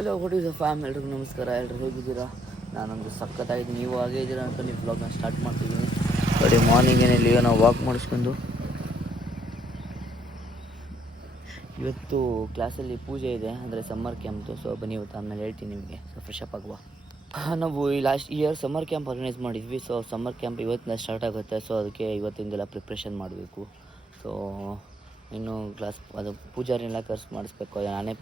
Hello ಹುಡುಗ fam ಎಲ್ರಿಗೂ ನಮಸ್ಕಾರ. ಎಲ್ಲರೂ ಹೇಗಿದ್ದೀರಾ? ನಾನೊಂದು ಸಖತ್ತಾಗಿದ್ದೀನಿ. ನೀವು ಹಾಗೇ ಇದ್ದೀರಾ ಅಂತ ನೀವು ಬ್ಲಾಗ್ನ ಸ್ಟಾರ್ಟ್ ಮಾಡ್ತಿದ್ದೀನಿ. ನೋಡಿ, ಮಾರ್ನಿಂಗ್ ಏನಿಲ್ಲ, ನಾವು ವಾಕ್ ಮಾಡಿಸ್ಕೊಂಡು ಇವತ್ತು ಕ್ಲಾಸಲ್ಲಿ ಪೂಜೆ ಇದೆ, ಅಂದರೆ ಸಮ್ಮರ್ ಕ್ಯಾಂಪ್ದು. ಸೊ ಬನ್ನಿ, ಇವತ್ತು ಆಮೇಲೆ ಹೇಳ್ತೀನಿ ನಿಮಗೆ. ಸೊ ಫ್ರೆಶ್ ಅಪ್ ಆಗುವ. ನಾವು ಈ last year summer camp organise ಮಾಡಿದ್ವಿ. ಸೊ ಸಮ್ಮರ್ ಕ್ಯಾಂಪ್ ಇವತ್ತಿನ ಸ್ಟಾರ್ಟ್ ಆಗುತ್ತೆ. ಸೊ ಅದಕ್ಕೆ ಇವತ್ತಿಂದೆಲ್ಲ ಪ್ರಿಪ್ರೇಷನ್ ಮಾಡಬೇಕು. ಸೊ ಇನ್ನು ಕ್ಲಾಸ್ ಅದು ಪೂಜಾರಿನೆಲ್ಲ ಕರ್ಸಿ ಮಾಡಿಸ್ಬೇಕು.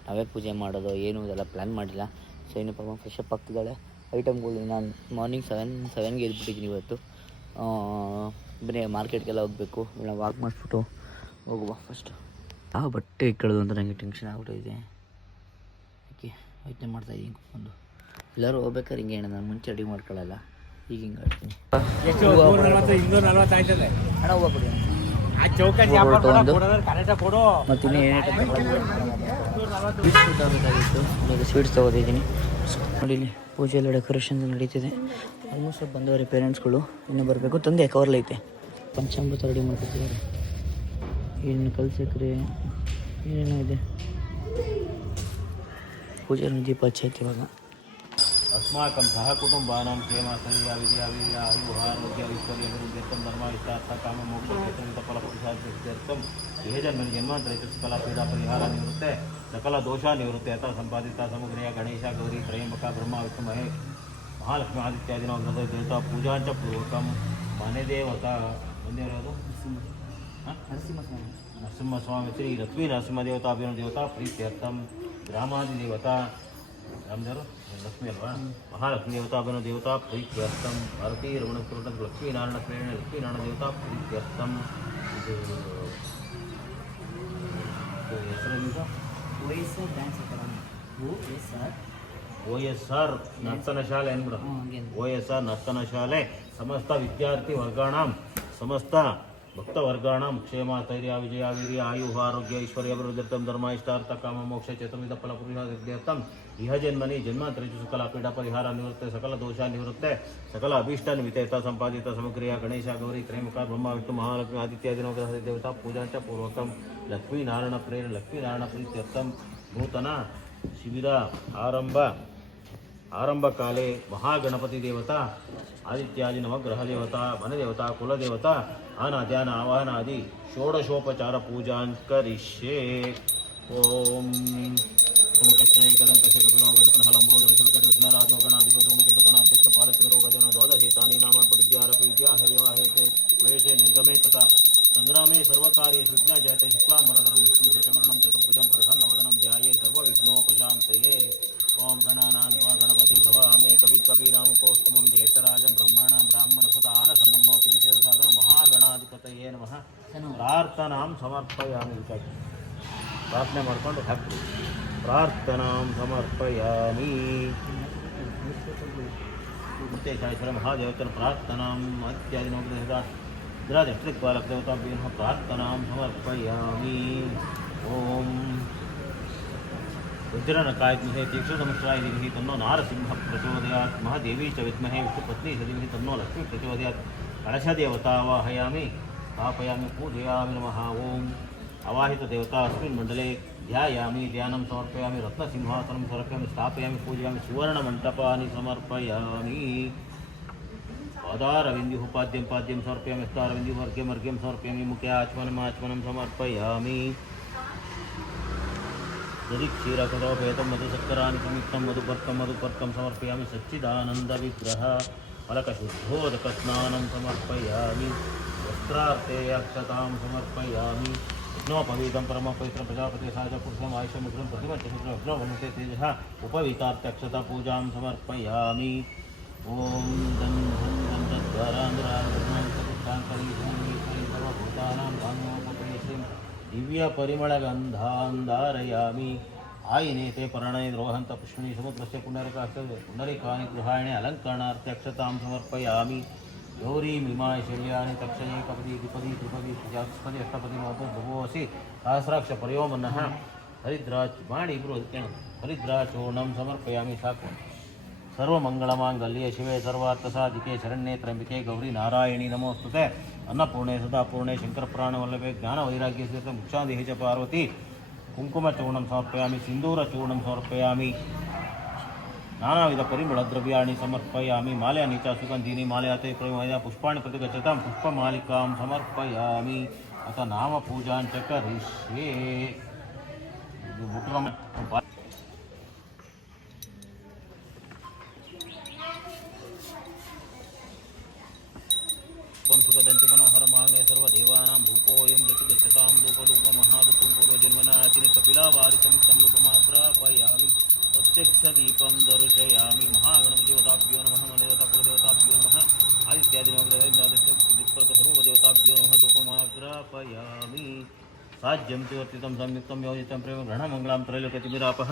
ನಾವೇ ಪೂಜೆ ಮಾಡೋದು ಏನು ಇದೆಲ್ಲ ಪ್ಲ್ಯಾನ್ ಮಾಡಿಲ್ಲ. ಸೊ ಇನ್ನು ಪಾಪ ಫ್ರೆಶ್ ಅಪ್ ಆಗ್ತಿದ್ದಾಳೆ. ಐಟಮ್ಗಳು ನಾನು ಮಾರ್ನಿಂಗ್ ಸೆವೆನ್ಗೆ ಎದ್ಬಿಟ್ಟಿದ್ದೀನಿ ಇವತ್ತು. ಬನ್ನಿ, ಮಾರ್ಕೆಟ್ಗೆಲ್ಲ ಹೋಗಬೇಕು. ಇಲ್ಲ ವಾಕ್ ಮಾಡಿಸ್ಬಿಟ್ಟು ಹೋಗುವ. ಫಸ್ಟ್ ಯಾವ ಬಟ್ಟೆ ಇಕ್ಕೊಳ್ಳೋದು ಅಂತ ನನಗೆ ಟೆನ್ಷನ್ ಆಗ್ಬಿಟ್ಟಿದೆ. ಓಕೆ, ಯೋಚನೆ ಮಾಡ್ತಾಯಿದ್ದೀನಿ ಕೂತ್ಕೊಂಡು. ಎಲ್ಲರೂ ಹೋಗ್ಬೇಕಾದ್ರೆ ಹಿಂಗೆ ನಾನು ಮುಂಚೆ ಅಡುಗೆ ಮಾಡ್ಕೊಳ್ಳಲ್ಲ, ಈಗ ಹಿಂಗೆ ಆಡ್ತೀನಿ. ಹಣ ಹೂವು ಕೊಡಿ ಮತ್ತು ಇನ್ನೂ ಸ್ವೀಟ್ಸ್ ತಗೋಬೇಕಾಗಿತ್ತು. ಈಗ ಸ್ವೀಟ್ಸ್ ತೊಗೋತಿದ್ದೀನಿ. ನೋಡಿ, ಇಲ್ಲಿ ಪೂಜೆಯಲ್ಲಿ ಡೆಕೋರೇಷನ್ ನಡೀತಿದೆ. ಆಲ್ಮೋಸ್ಟ್ ಬಂದವರೆ ಪೇರೆಂಟ್ಸ್ಗಳು. ಇನ್ನೂ ಬರಬೇಕು. ತಂದೆ ಕವರ್ಲೈತೆ. ಪಂಚಾಮೃತ ರೆಡಿ ಮಾಡ್ಕೊತಿದ್ದಾರೆ. ಇನ್ನು ಕಲ್ಸಕ್ರೆ ಏನೇನೋ ಇದೆ. ಪೂಜೆಯಲ್ಲಿ ದೀಪ ಹಚ್ಚೈತೆ ಇವಾಗ. अस्माकं सहकुटुम्बानां क्षेमासैर्याविद्याविद्यायुहारोग्यैश्वर्यं धर्माविष्टार्थकाममोक्षेतफलपुरुषार्थं इहजन्मनि जन्मान्तरे सकलपीडापरिहारनिवृत्ते सकलदोषानिवृत्ते यथा सम्पादिता समग्रया गणेश गौरी त्रयंबका ब्रह्मा विष्णु महेश महालक्ष्मी आदित्यादिनो देवता पूजा च पूर्वकं मने देवता वंदेवरु नरसिंहस्वामी श्री लक्ष्मी नरसिंहदेवताभ्यो देवता प्रीत्यर्थं ग्रामादिदेवता रामदेವರು ಲಕ್ಷ್ಮೀ ಅಲ್ವಾ, ಮಹಾಲಕ್ಷ್ಮೀ ದೇವತಾಭ್ಯೋ ದೇವತಾ ಪ್ರೀತ್ಯರ್ಥಂ ಭಾರತೀಯ ರಮಣ ಲಕ್ಷ್ಮೀನಾರಾಯಣ ಪ್ರೇರಣ ಲಕ್ಷ್ಮೀನಾರಾಯಣ ದೇವತಾ ಪ್ರೀತ್ಯರ್ಥಂ. ಇದು ಹೆಸರೇನಿದು? OSR ನರ್ತನ ಶಾಲೆ ಅನ್ಬಿಡ. OSR ನರ್ತನ ಶಾಲೆ ಸಮಸ್ತ ವಿದ್ಯಾರ್ಥಿ ವರ್ಗಾಣಂ ಸಮಸ್ತ ಭಕ್ತವರ್ಗಾಣಂ ಕ್ಷೇಮ ಸ್ಥೈರ್ಯ ವಿಜಯ ವೀರ್ಯ ಆಯುಃ ಆರೋಗ್ಯ ಐಶ್ವರ್ಯ ಅಭಿವೃದ್ಧರ್ಥಂ ಧರ್ಮ ಇಷ್ಟಾರ್ಥ ಕಾಮ ಮೋಕ್ಷ ಚತುರ್ವಿಧ ಫಲಪುರುಷಾರ್ಥಂ ಇಹ ಜನ್ಮನಿ ಜನ್ಮಾಂತರಿ ಸಕಲ ಪೀಡ ಪರಿಹಾರ ನಿವೃತ್ತೆ ಸಕಲ ದೋಷ ನಿವೃತ್ತೆ ಸಕಲ ಅಭೀಷ್ಟ ನಿಮಿತ್ತ ಸಂಪಾದಿತ ಸಮಗ್ರಿಯ ಗಣೇಶ ಗೌರಿ ತ್ರಯಂಬಕ ಬ್ರಹ್ಮ ವಿಷ್ಣು ಮಹಾಲಕ್ಷ್ಮಿ ಆದಿತ್ಯಾದಿ ನವಗ್ರಹ ದೇವತಾ ಪೂಜಾಂಚ ಪೂರ್ವಕಂ ಲಕ್ಷ್ಮೀನಾರಾಯಣ ಪ್ರೇರಣ ಲಕ್ಷ್ಮೀನಾರಾಯಣ ಪ್ರೀತ್ಯರ್ಥಂ ನೂತನ ಶಿಬಿರ ಆರಂಭ ಕಾಲೇ ಮಹಾಗಣಪತಿ ದೇವತಾ ಆದಿತ್ಯಾದಿ ನವಗ್ರಹ ದೇವತಾ ವನದೇವತಾ ಕುಲದೇವತಾ ಧ್ಯಾನ ಆವಾಹನಾದಿ ಷೋಡಶೋಪಚಾರ ಪೂಜಾನ್ ಕರಿಷ್ಯೆ. ಓಂ ಸುಮುಖಶ್ರೇಕದಂತಶಕಪಿರೋಗಣಹಲಂಬೋಧರಶಿವಕಟವಿಘ್ನರಾಜೋಗಣಾಧಿಪತೋಮುಖೇತುಗಣಾಧ್ಯಕ್ಷ ಪಾಲಕರೋಗಜನ ದ್ವಾದಶೇತಾನಿ ನಾಮಪಡಿದ್ಯಾರಪಿ ವಿದ್ಯಾಹರಿವಾಹೇತೆ ಪ್ರವೇಶೆ ನಿರ್ಗಮೇತತ ಸಂಗ್ರಾಮೇ ಸರ್ವಕಾರ್ಯ ಶುಜ್ಞ ಜಯತೆ ಶುಕ್ಲಾಂಬರಧರಂ ವಿಷ್ಣು ಶೇಷವರ್ಣಂ ಚತುರ್ಭುಜಂ ಪ್ರಸನ್ನವದನಂ ಧ್ಯಾಯೇ ಸರ್ವವಿಘ್ನೋಪಶಾಂತಯೇ. ಓಂ ಗಣಾನಾನ್ವಾ ಗಣಪತಿ ಗವಾಮೇ ಕವಿನಾಮುಪೋಸ್ತುಮಂ ಜ್ಯೇಷ್ಠರಾಜಂ ಬ್ರಾಹ್ಮಣಸುತ ಆನಸನ್ನಂನೋತಿ ವಿಶೇಷಸಾಧನ ಮಹಾಗಣಾಧಿಪತಯೇ ನಮಃ. ಪ್ರಾರ್ಥನಾಂ ಸಮರ್ಪಯಾಮಿ. ಪ್ರಾರ್ಥನೆ ಮಾಡಿಕೊಂಡು ಹಾಕಿ. ಪ್ರಾರ್ಥನಾಂ ಸಮರ್ಪಯಾಮಿ. ಮುತ್ತೇಶಾಶ್ವರ ಮಹಾದೇವತನ ಪ್ರಾರ್ಥನಾಂ ಇತ್ಯಾದಿ ನವಗ್ರಹರಾಜಕ್ಷಿಕ್ಪಾಲಕದೇವತಾಭ್ಯೋ ಪ್ರಾರ್ಥನಾಂ ಸಮರ್ಪಯಾಮಿ. ಓಂ वज्रनकायद्महे तीक्षुतमस्राय धीमहि तन्नो नारसिंह प्रचोदयात् महादेवी च विद्महे विष्णुपत्नी च धीमहि तन्नो लक्ष्मी प्रचोदयात्. कलशदेवता आवाहयामि स्थापयामि पूजयामि नमः. ओं अवाहितदेवता अस्मिन् मण्डले ध्यायामि ध्यानं समर्पयामि रत्नसिंहासनं समर्पयामि स्थापयामि पूजयामि सुवर्णमण्टपानि समर्पयामि. पादारविन्दुः पाद्यं समर्पयामि हस्तारविन्दुः अर्घ्यं समर्पयामि मुखे आचमनम् समर्पयामि. यदि क्षीरकरोपेतं मधुसक्करानि संयुक्तं मधुपर्कं समर्पयामि. सच्चिदानन्दविग्रह फलकशुद्धोदकस्नानं समर्पयामि. वस्त्रार्थे अक्षतां समर्पयामि. यज्ञोपवीतं परमपवित्रं प्रजापते साजपुरुषम् आयुष्यमुद्रं प्रतिमच्चमुद्रवग्नवनुते तेजः उपवीतार्थ्यक्षता पूजां समर्पयामि. ॐ दं सर्वभूतानां भाङ्गोपवेशं दिव्य परिमलगन्धान् धारयामि. आयनेते पर्णे द्रोहन्त पुष्पिणी समुद्रस्य पुण्डरीकानि गृहाणि अलङ्करणार्थे अक्षतां समर्पयामि. गौरीमिमाय शैल्यानि तक्षये कपदी द्विपदी त्रिपदी जास्पदी अष्टपदी भुवोसि सहस्राक्ष पर्योमन्नः हरिद्राचूर्णं समर्पयामि. साकु सर्वमङ्गलमाङ्गल्ये शिवे सर्वार्थसाधिके शरण्ये त्र्यम्बिके गौरी नारायणी नमोस्तुते. अन्नपूर्णे सदापूर्णे शङ्करप्राणवल्लभे ज्ञानवैराग्यस्य मुक्षादेहि च पार्वती. कुङ्कुमचूर्णं समर्पयामि. सिन्दूरचूर्णं समर्पयामि. ನಾನಾವಿಧ ಪರಿಮಳದ್ರವ್ಯಾಣಿ ಸಮರ್ಪಯಾಮಿ ಮಾಲ್ಯಾನಿ ಚ ಸುಗಂಧೀನಿ ಮಾಲ್ಯಾತೆ ಪ್ರಮಯ ಪುಷ್ಪಾಣಿ ಪ್ರತಿಗಚ್ಚತಾಂ ಪುಷ್ಪಮಾಲಿಕಾಂ ಸಮರ್ಪಯಾಮಿ ಅಥ ನಾಮ ಪೂಜಾಂಚ ಕರಿಷ್ಯೆ. ಇದು ಮುಟ್ಟ त्वं सुखदञ्च मनोहरमाग्ने सर्वदेवानां भूपोऽयं ऋतुगच्छतां धूपधूपमहाधूपं पूर्वजन्मनाकिनि कपिलावारिचं स्तम्भुपमाग्रापयामि प्रत्यक्षदीपं दर्शयामि महागणपतिदेवताभ्यो नमः मनदेवताकुलदेवताभ्यो नमः आदित्यादिनवग्रहदेवताभ्यो नमः धूपमाग्रापयामि. साज्यं चोर्तितं संयुक्तं योजितं प्रेम ग्रहणमङ्गलां त्रैलोक्यतिमिरापः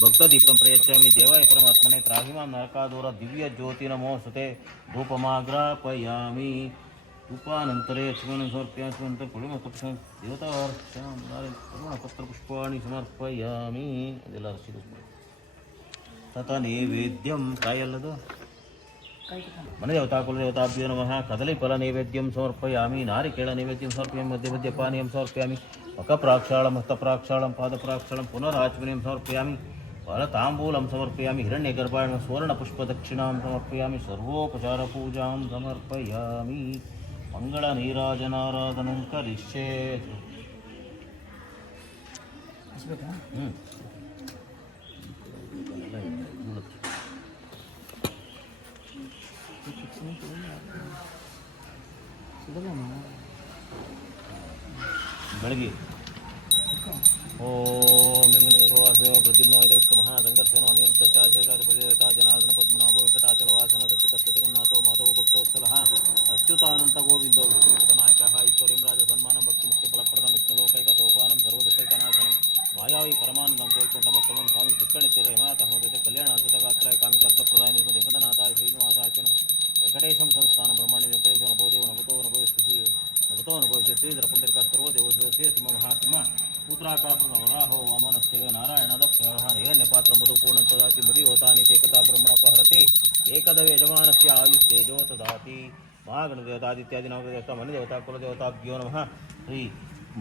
भक्तदीपं प्रयच्छामि देवाय परमात्मने त्राहिमां नरकादूर दिव्यज्योतिनमोऽस्तुते धूपमाग्रापयामि. धूपानन्तरे लक्ष्मणं समर्पयामि पुलिमपक्षं देवतार्चनापत्रपुष्पाणि समर्पयामि. ಅದೆಲ್ಲ ತತ ನೈವೇದ್ಯಂ ಕಾಯಲ್ಲದು मनदेवता कुलदेवताभ्यो नमः कदलीफल नैवेद्यं समर्पयामि नारिकेल नैवेद्यं समर्पयामि मध्ये मध्ये पानीयं समर्पयामि मुखप्राक्षालं हस्तप्राक्षालं पादप्राक्षालं पुनराचमनीयं समर्पयामि फलताम्बूलं समर्पयामि हिरण्यगर्भाणं सुवर्णपुष्पदक्षिणां समर्पयामि सर्वोपचारपूजां समर्पयामि मङ्गलनीराजनाराधनं करिष्ये. ಬೆಳಗ್ಗೆ ಓಂ ಲಿಂಗನೇಶ್ವಾಸೇವ ಪ್ರದ್ಯುಮ್ನಾಯುಧವಿಕ್ರಮಃ ಸಂಗರ್ಷಣೋ ಅನಿರುದ್ಧಚಾಚೇತಾಧಿಪತಿದೇವತಾ ಜನಾರ್ದನ ಪದ್ಮನಾಭ ವೆಂಕಟಾಚಲವಾಸನ ಸತ್ಯಕರ್ತ ಜಗನ್ನಾಥೋ ಮಾಧವೋ ಭಕ್ತೋತ್ಸಲಃ ಅಚ್ಯುತಾನಂತ ಗೋವಿಂದೋ ವಿಷ್ಣುವಿಕಟನಾಯಕಃ ಐಶ್ವರ್ಯಂ ರಾಜ ಸನ್ಮಾನಂ ಭಕ್ತಿಮುಕ್ತಿ ಫಲಪ್ರದಂ ವಿಷ್ಣುಲೋಕೈಕ ಸೋಪಾನಂ ಸರ್ವದುಃಖೈಕನಾಶನಂ ಮಾಯಾವಿ ಪರಮಾನಂದಂ ವೈಕುಂಠಮೋತ್ತಮಂ ಸ್ವಾಮಿ ಪುಷ್ಕಣಿತ್ಯತೆ ಹೇಮನಾಥಹಮೋದತೆ ಕಲ್ಯಾಣಾದ್ಭುತಗಾತ್ರಾಯ ಕಾಮಿಕರ್ತಪ್ರದಾಯ ವೆಂಕಟನಾಥಾಯ ಶ್ರೀನಿವಾಸಾಚನ ವೆಂಕಟೇಶಂ ಸಂಸ್ಥಾನ ಬ್ರಹ್ಮಣ್ಯ ವೆಂಕಟೇಶ್ವರ ಬೋದೇವ ನಭತೋ ನಭವಿಷ್ಯ ಶ್ರೀಧರ ಪುಂಡರಿಕ ಸರ್ವದೇವ ಶ್ರೀ ಸಿಂಹ ಮಹಾಸಿಂಹ ಪುತ್ರಾಕಾರಪ್ರದ ವರಾಹೋ ವಾಮನಶ್ಚೈವ ನಾರಾಯಣ ದಕ್ಷ ಹಿರಣ್ಯಪಾತ್ರ ಮಧುಪೂರ್ಣಂತದಾತಿ ಮದಿಹೋತಾನಿ ಚೇಕತಾ ಬ್ರಹ್ಮಣಪಹರತಿ ಏಕದವ ಯಜಮಾನಸ್ಯ ಆಯುಸ್ತೇಜೋ ತದಾತಿ ಮಹಾಗಣದೇವತಾದಿತ್ಯಾದಿ ನವದೇವತಾ ಮನ್ಯದೇವತಾ ಕುಲದೇವತಾಭ್ಯೋ ನಮಃ ಶ್ರೀ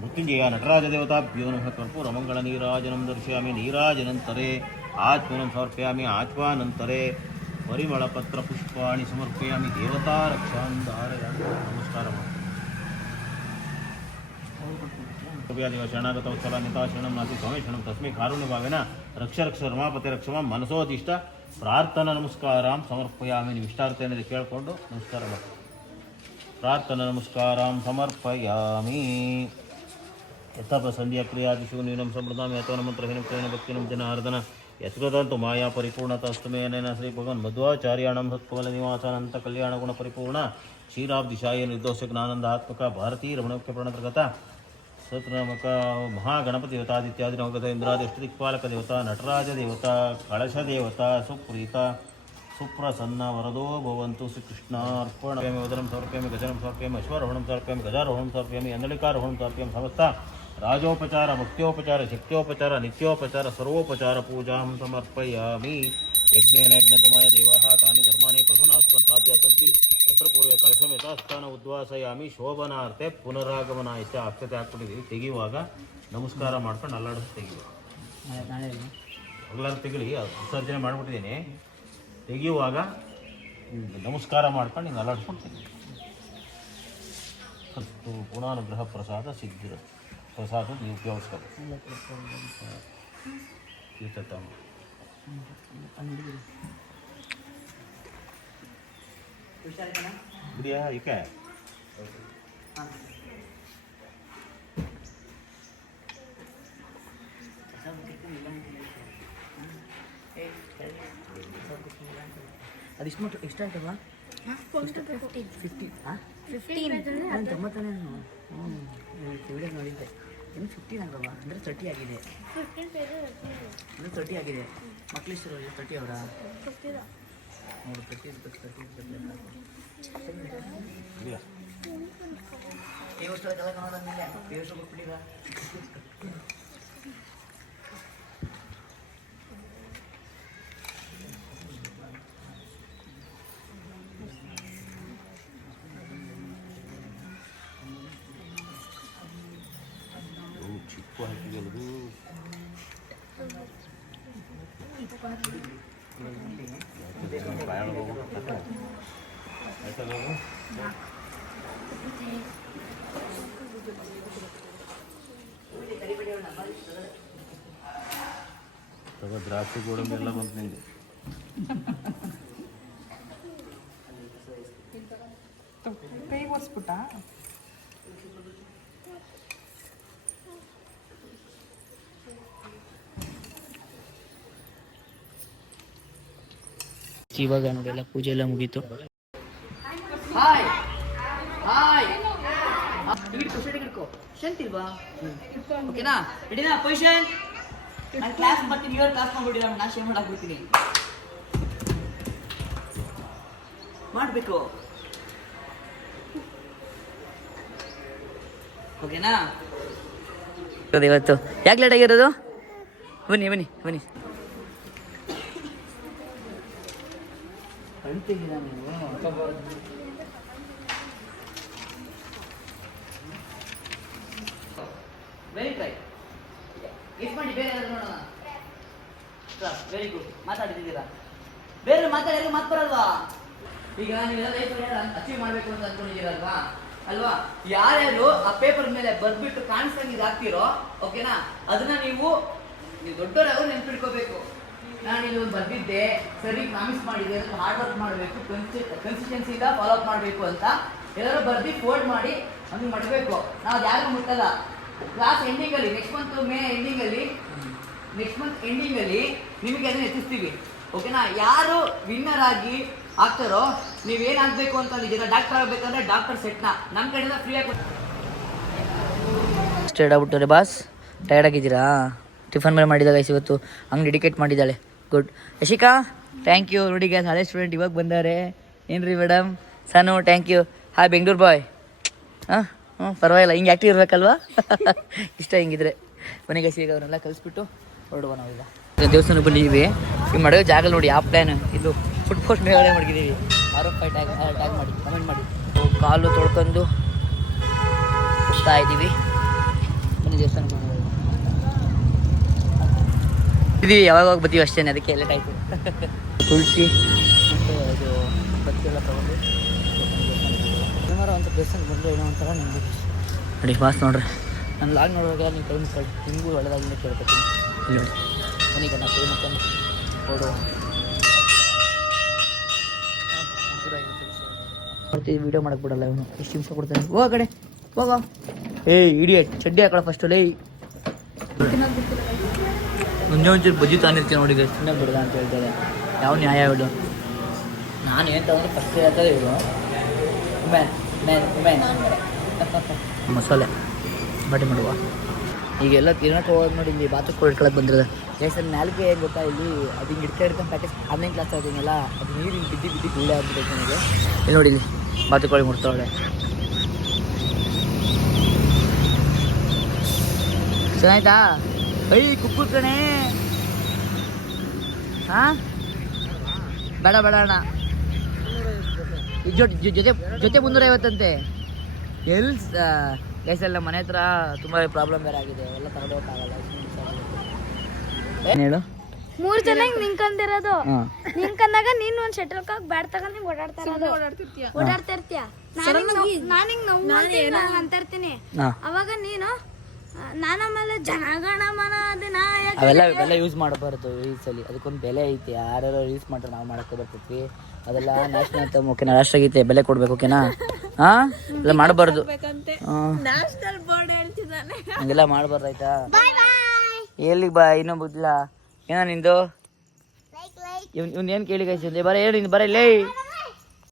ಮೃತ್ಯುಂಜಯ ನಟರಾಜದೇವತಾಭ್ಯೋ ನಮಃ ಕರ್ಪೂರ ಮಂಗಳ ನೀರಾಜನಂ ದರ್ಶಯಾಮಿ ನೀರಾಜನಂತರೆ ಆತ್ಮನಂ ಸಮರ್ಪಯಾಮಿ ಆತ್ಮಾನಂತರೆ ಪರಿಮಳಪತ್ರ ಪುಷ್ಪಾಣಿ ಸಮರ್ಪಯಾಮಿ ದೇವತಾ ರಕ್ಷಾಂಧಾರಯಾಮಿ. ನಮಸ್ಕಾರ. ಕವ್ಯಾದಿವ ಶರಣಾಗತವತ್ಸಲ ನಿತಾಶರಣಂ ನಾತಿ ಸ್ವಾಮೇಶಣಂ ತಸ್ಮೈ ಕಾರುಣ್ಯಭಾವೇನ ರಕ್ಷ ರಕ್ಷ ರಮಾಪತಿ ರಕ್ಷಮ ಮನಸೋದಿಷ್ಟ ಪ್ರಾರ್ಥನಾ ನಮಸ್ಕಾರಾಂ ಸಮರ್ಪಯಾಮಿ. ನೀವು ಇಷ್ಟಾರ್ಥ ಏನಿದೆ ಕೇಳಿಕೊಂಡು ನಮಸ್ಕಾರ ಮಾಡಿ. ಪ್ರಾರ್ಥನಾ ನಮಸ್ಕಾರಾಂ ಸಮರ್ಪಯಾಮಿ. ಯಥಾಪ ಸಂಧ್ಯಾ ಕ್ರಿಯಾದಿಶು ನ್ಯೂನಂ ಸಮೃದ್ಧಾಮಿ ಅಥೋ ಮಂತ್ರಹೀನಂ ಕ್ರೇಣ ಭಕ್ತಿನಂ ಜನಾರ್ದನ ಯತ್ಕೃತಂತು ಮಾಯಾ ಪರಿಪೂರ್ಣತಾಸ್ತಮೇನ ಶ್ರೀ ಭಗವನ್ ಮಧ್ವಾಚಾರ್ಯಾಣಂ ಸತ್ಕಮಲ ನಿವಾಸಾನಂತ ಕಲ್ಯಾಣ ಗುಣ ಪರಿಪೂರ್ಣ ಕ್ಷೀರಾಬ್ಧಿಶಾಯ ನಿರ್ದೋಷಜ್ಞಾನಂದಾತ್ಮಕ ಭಾರತೀ ರಮಣೋಕ್ಯ ಪ್ರಣತೃಗತ ಸತ್ರನಮಕ ಮಹಾಗಣಪತಿ ದೇವತಾದಿತ್ಯಾದಿ ನವಗತ ಇಂದ್ರಾದಿಷ್ಟ ದಿಕ್ಪಾಲಕ ದೇವತಾ ನಟರಾಜ ದೇವತಾ ಕಳಶ ದೇವತಾ ಸುಪ್ರೀತ ಸುಪ್ರಸನ್ನ ವರದೋ ಭವಂತು ಶ್ರೀಕೃಷ್ಣಾರ್ಪಣ. ಉದರಂ ಸಮರ್ಪಯಾಮಿ ಗಜನಂ ಸಮರ್ಪಯಾಮಿ ಅಶ್ವಾರೋಹಣಂ ಸಮರ್ಪಯಾಮಿ ಗಜಾರೋಹಣಂ ಸಮರ್ಪಯಾಮಿ ಅಂದಳಿಕಾರೋಹಣಂ ಸಮರ್ಪಯಾಮಿ ಸಮಸ್ತ ರಾಜೋಪಚಾರ ಭಕ್ತ್ಯೋಪಚಾರ ಶಕ್ತ್ಯೋಪಚಾರ ನಿತ್ಯೋಪಚಾರ ಸರ್ವೋಪಚಾರ ಪೂಜಾಂ ಸಮರ್ಪಯಾಮಿ. ಯಜ್ಞೇನ ಯಜ್ಞತಮಯ ದೇವಾಃ ತಾನಿ ಧರ್ಮಾಣಿ ಪ್ರಸನ್ನಾಸ್ಕಂ ಸಾಧ್ಯ ಸಂತಿ ಯತ್ರಪೂರ್ವ ಕಳಶಂ ಯಥಾಸ್ಥಾನ ಉದ್ವಾಸಯಾಮಿ ಶೋಭನಾರ್ಥೆ ಪುನರಾಗಮನಾಯ ಚ. ಅಕ್ಷತೆ ಹಾಕ್ಬಿಟ್ಟಿದ್ದೀವಿ. ತೆಗೆಯುವಾಗ ನಮಸ್ಕಾರ ಮಾಡ್ಕೊಂಡು ಅಲ್ಲಾಡಿಸಿ ತೆಗೆಯುವ ಎಲ್ಲರೂ ತೆಗಳಿ ವಿಸರ್ಜನೆ ಮಾಡಿಬಿಟ್ಟಿದ್ದೀನಿ. ತೆಗೆಯುವಾಗ ನಮಸ್ಕಾರ ಮಾಡ್ಕೊಂಡು ಹಿಂಗೆ ಅಲ್ಲಾಡಿಸ್ಕೊಡ್ತೀನಿ. ಮತ್ತು ಪುಣಾನುಗ್ರಹ ಪ್ರಸಾದ ಸಿದ್ಧಿರ ಪ್ರಸಾದ ನೀವು ಉಪಯೋಗಿಸ್ಕೋಬೇಕು. ತೀರ್ಥತಮ್ಮ ಗುಡಿಯಾ ಈಕೆ ಅದಿಷ್ಟು ಎಷ್ಟು ಅಂತಲ್ಲ 15 ತೊಂಬತ್ತನೇ ವಿಡಿಯೋ ನೋಡಿದ್ದೆ. ಇನ್ನು 15 ಆಗಲ್ವಾ ಅಂದರೆ 30 ಆಗಿದೆ. ಅಂದರೆ 30 ಆಗಿದೆ. ಮಕ್ಳಿಷ್ಟು 30 ಅವರ 30 ಕೊಟ್ಬಿಟ್ಟಿಲ್ಲ. ಚಿಕ್ಕ ಹಾಕಿದೆಲ್ಲದು ತಗೋ ದ್ರಾಕ್ಷಿ ಗೋಡಂಬಿ ಎಲ್ಲ ಬಂತು ನಿಂಗೆ. ಕೈ ಒರೆಸ್ಬಿಟ್ಟ ಇವಾಗ ನೋಡಿ ಎಲ್ಲ ಪೂಜೆ ಎಲ್ಲ ಮುಗೀತು. ಹಾಯ್ ಹಾಯ್ ಇಲ್ವಾ ಓಕೆನಾ ರೆಡಿನಾ ಪೊಸಿಷನ್. ನಾನು ಕ್ಲಾಸ್ ಬರ್ತೀನಿ, ಇವಾಗ ಕ್ಲಾಸ್ ಮಾಡ್ಬಿಟ್ಟಿಲ್ಲ, ನಾನು ಶೇರ್ ಮಾಡಾಕ್ಬಿಡ್ತೀನಿ. ಮಾಡಬೇಕು ಓಕೆನಾ. ಇವತ್ತು ಯಾಕೆ ಲೇಟ್ ಆಗಿರೋದು? ಬನ್ನಿ ಬನ್ನಿ ಬನ್ನಿ. ಅಳ್ತಿದ್ದೀರಾ ನೀವು? ವೆರಿ ಟ್ರೈ ಗಿಫ್ಟ್ ಮಾಡಿ ಬೇರೆ ಯಾರಾದ್ರೂ ನೋಡೋಣ. ವೆರಿ ಗುಡ್, ಮಾತಾಡ್ತಿದ್ದೀರಾ. ಬೇರೆ ಮಾತಾಡಿದ್ರೆ ಮಾತು ಬರಲ್ವಾ? ಈಗ ನೀವೆಲ್ಲ ಲೈಫಲ್ಲಿ ಅಚೀವ್ ಮಾಡಬೇಕು ಅಂತ ಅನ್ಕೊಂಡಿದ್ದೀರಲ್ವಾ ಅಲ್ವಾ? ಯಾರ್ಯಾರು ಆ ಪೇಪರ್ ಮೇಲೆ ಬರ್ಬಿಟ್ಟು ಕಾಣಿಸ್ದಂಗೆ ಇದಾಗ್ತಿರೋ ಓಕೆನಾ, ಅದನ್ನ ನೀವು ದೊಡ್ಡವರಾಗೂ ನೆನ್ಪಿಟ್ಕೋಬೇಕು. ನಾನು ಇಲ್ಲಿ ಒಂದು ಬರ್ದಿದ್ದೆ, ಸರಿ ಪ್ರಾಮಿಸ್ ಮಾಡಿದ್ದೆ, ಅದಕ್ಕೆ ಹಾರ್ಡ್ ವರ್ಕ್ ಮಾಡಬೇಕು, ಕನ್ಸಿಸ್ಟೆನ್ಸಿಯಿಂದ ಫಾಲೋ ಅಪ್ ಮಾಡಬೇಕು ಅಂತ ಎಲ್ಲರೂ ಬರ್ದು ಫೋಲ್ಡ್ ಮಾಡಿ ಹಂಗೆ ಮಾಡಬೇಕು. ನಾವು ಅದು ಯಾರಿಗೂ ಮುಟ್ಟಲ್ಲ. ಕ್ಲಾಸ್ ಎಂಡಿಂಗಲ್ಲಿ ನೆಕ್ಸ್ಟ್ ಮಂತ್ ಮೇ ಎಂಡಿಂಗಲ್ಲಿ ನಿಮಗೆ ಅದನ್ನ ಎತ್ತಿಸ್ತೀವಿ ಓಕೆನಾ. ಯಾರು ವಿನ್ನರ್ ಆಗಿ ಆಗ್ತಾರೋ ನೀವೇನಾಗಬೇಕು ಅಂತ ಅಂದಿದ್ದೀರಾ, ಡಾಕ್ಟರ್ ಆಗಬೇಕಂದ್ರೆ ಡಾಕ್ಟರ್ ಸೆಟ್ನ ನಮ್ಮ ಕಡೆಯಿಂದ ಫ್ರೀಯಾಗಿ ಸ್ಟೇಡ್ ಆಗ್ಬಿಟ್ಟವ್ರೆ. ಬಾಸ್ ಟಯರ್ಡ್ ಆಗಿದ್ದೀರಾ? ಟಿಫನ್ ಮೇಲೆ ಮಾಡಿದಾಗ ಇವತ್ತು ಹಂಗೆ ಡೆಡಿಕೇಟ್ ಮಾಡಿದ್ದಾಳೆ. ಗುಡ್. Yashika thank you. ನೋಡಿ ಗ್ಯಾಸ್ ಹಳೆ ಸ್ಟೂಡೆಂಟ್ ಇವಾಗ ಬಂದಾರೆ. ಏನ್ರಿ madam? Sanu thank you. Hi Bengaluru bye. ಹಾಂ ಹ್ಞೂ ಪರವಾಗಿಲ್ಲ, ಹಿಂಗೆ ಆ್ಯಕ್ಟಿವ್ ಇರಬೇಕಲ್ವಾ? ಇಷ್ಟ ಹಿಂಗಿದ್ರೆ ಮನೆ ಗ್ಯಾಸ್ ಈಗ ಅವನ್ನೆಲ್ಲ ಕಲಿಸ್ಬಿಟ್ಟು ಹೊರಡುವ ನಾವೀಗ. ದೇವಸ್ಥಾನ ಬಂದಿದ್ದೀವಿ. ಈಗ ಮಾಡೋ ಜಾಗ ನೋಡಿ, ಆ ಪ್ಲ್ಯಾನ್ ಇದು ಫುಡ್ ಪೋಸ್ಟ್ ಮೇಲೆ ಮಾಡಿದ್ದೀವಿ. ಟ್ಯಾಗ್ ಮಾಡಿ ಕಮೆಂಟ್ ಮಾಡಿ. ಕಾಲು ತೊಳ್ಕೊಂಡು ಹೋಗ್ತಾ ಇದ್ದೀವಿ. ಬನ್ನಿ ದೇವಸ್ಥಾನಕ್ಕೆ ಇದೀವಿ. ಯಾವಾಗ ಬರ್ತೀವಿ ಅಷ್ಟೇ, ಅದಕ್ಕೆ ಲೇಟ್ ಆಯಿತು. ತುಳಸಿ ಮತ್ತು ಇದು ಬತ್ತಿ ಎಲ್ಲ ತೊಗೊಂಡು ಏನಾರ ಒಂದು ದೇವಸ್ಥಾನಕ್ಕೆ ಬಂದರೆ ಏನೋ ಒಂಥರ ನಿಮಗೆ ನೋಡಿ. ಬಾಸ್ ನೋಡ್ರಿ, ನಾನು ಲಾಗ್ ನೋಡುವಾಗ ನೀವು ಟೈಮ್ ಕೊಡಿ, ನಿಮಗೂ ಒಳ್ಳೆದಾಗಿ ಕೇಳ್ಕೊತೀನಿ. ಇಲ್ಲಿ ನೋಡಿ ಮನೆಗೆ ನಾ ಕೈ ಮಕ್ಕಳು ಓಡು ಬರ್ತೀವಿ. ವೀಡಿಯೋ ಮಾಡಕ್ಕೆ ಬಿಡಲ್ಲ ಇವನು. ಎಷ್ಟು ನಿಮಿಷ ಕೊಡ್ತಾನೆ? ಹೋಗೋ ಕಡೆ ಹೋಗೋ. ಇಡಿಯಟ್ ಚಡ್ಡಿ ಹಾಕೊಳ್ಳೋ ಫಸ್ಟು. ಲೈ ಒಂಚೂರು ಬಜ್ಜಿ ತಾನಿರ್ತೀನಿ ನೋಡಿದ್ರೆ ಸುಮ್ಮನೆ ಬಿಡದ ಅಂತ ಹೇಳ್ತಾರೆ. ಯಾವ ನ್ಯಾಯ ಹೇಳು? ನಾನು ಏನು ತಗೊಂಡ್ರೆ ಫಸ್ಟ್ ಹೇಳ್ತಾರೆ ಇವರು ಮಸಾಲೆ ಬಟ್ಟೆ ಮಾಡುವ. ಈಗೆಲ್ಲ ತಿನ್ನೋಕೆ ಹೋಗೋದು ನೋಡಿ. ಇಲ್ಲಿ ಬಾತಕ್ಕೆ ಹೊಡ್ಕೊಳಕ್ಕೆ ಬಂದಿರೋದು. ಸರ್ ನಾಲ್ಕೆ ಏನು ಗೊತ್ತಾ, ಇಲ್ಲಿ ಅದು ಹಿಂಗೆ ಹಿಡ್ಕೊಂಡು ಪ್ಯಾಕೆಟ್ ಆನ್ಲೈನ್ ಕ್ಲಾಸ್ ಆಗ್ತೀನಲ್ಲ, ಅದು ನೀರು ಹಿಂಗೆ ಬಿದ್ದು ಗುಳ್ಳೆ ಆಗ್ಬಿಟ್ಟೈತೆ ನನಗೆ. ಇಲ್ಲಿ ನೋಡಿ, ಇಲ್ಲಿ ಬಾತುಕೋಳಿ ಮುಡ್ತಾಳೆ. ಚೆನ್ನಾಯ್ತಾ? ಕುಕ್ಕುರ್ ಕಣೆ. ಹಾಂ ಬೇಡ ಬೇಡ ಅಣ್ಣ, ಜೊತೆ 350 ಎಲ್ಲಿ ಗೈಸೆಲ್ಲ ಮನೆ ಹತ್ರ ತುಂಬ ಪ್ರಾಬ್ಲಮ್ ಬೇರೆ ಆಗಿದೆ. ಎಲ್ಲ ತಗೊಂಡೋಗಕ್ಕಾಗಲ್ಲ. ಏನು ಹೇಳು? 3 ಜನ ನಿಂಕೊಂಡಿರೋದು. ನಿಂಕಂದಾಗ ನೀನು ಒಂದು ಶಟಲ್ ಕಾಕ್ ಬ್ಯಾಟ್ ತಗೊಂಡು ಓಡಾಡ್ತಾ ಇರ್ತೀಯ. ನಾನು ಅಂತ ಇರ್ತೀನಿ. ಅವಾಗ ನೀನು ನಾನಮೇಲೆ ಜನಗಣ ಮನ ಅಧಿನಾಯಕ ಅವೆಲ್ಲ ಯೂಸ್ ಮಾಡಬಾರ್ದು ರೀಲ್ಸಲ್ಲಿ. ಅದಕ್ಕೊಂದು ಬೆಲೆ ಐತಿ. ಯಾರು ರೀಲ್ಸ್ ಮಾಡ್ರೆ ನಾವು ಮಾಡೋಕ್ಕೆ ಬರ್ತೈತಿ. ಅದೆಲ್ಲ ನ್ಯಾಷನಲ್ ಅಂತ ಓಕೆನಾ, ರಾಷ್ಟ್ರಗೀತೆ ಬೆಲೆ ಕೊಡ್ಬೇಕು ಓಕೆನಾ. ಹಾಂ ಎಲ್ಲ ಮಾಡಬಾರ್ದು. ಹಂಗೆಲ್ಲ ಮಾಡಬಾರ್ದು ಆಯ್ತಾ? ಎಲ್ಲಿಗೆ ಬಾ, ಇನ್ನೊಬ್ಬ ಇಲ್ಲ ಏನೋ ನಿಂದು. ಇವ್ನು ಏನು ಕೇಳಿ ಕೈಸಿದ್ದೆ? ಬರ ಹೇಳಿ, ಬರ ಇಲ್ಲೇ